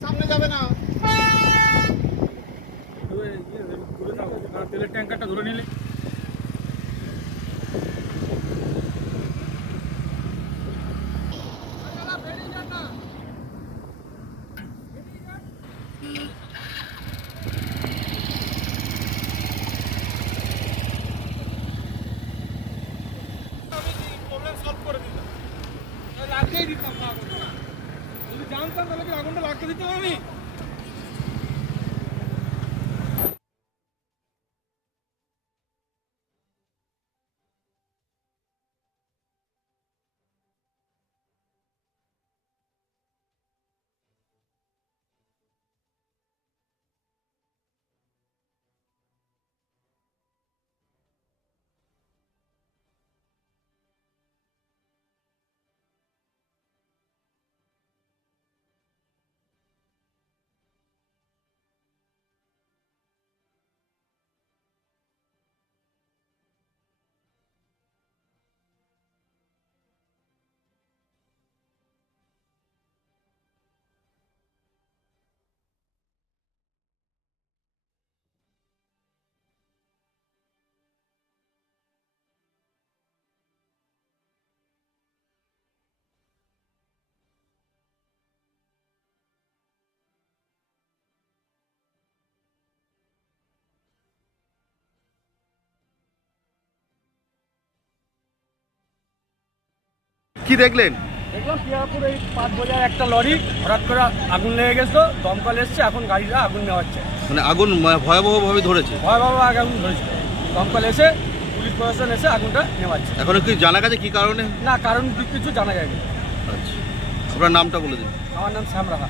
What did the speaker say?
সামনে যাবে না। তেলের ট্যাঙ্কারটা ধরে নিলে করে দিতাম লাগতেই দিতাম না జాన్సన్ తనకి రాకుండా లాక్కదిద్దామని কি দেখলেন? দেখলাম পিয়াপুর এই পাঁচ একটা লরি হঠাৎ করে আগুন লেগে গেছিল দমকল এসছে এখন গাড়িটা আগুন নেওয়াচ্ছে মানে আগুন ভয়াবহভাবে ধরেছে? ভয়াবহ আগে আগুন ধরেছিল দমকল এসে পুলিশ প্রশাসন এসে আগুনটা নেওয়াচ্ছে এখনও কি জানা গেছে কি কারণে? না কারণ কিছু জানা যায়নি। আচ্ছা। আপনার নামটা বলে দিন। আমার নাম শ্যাম রাহা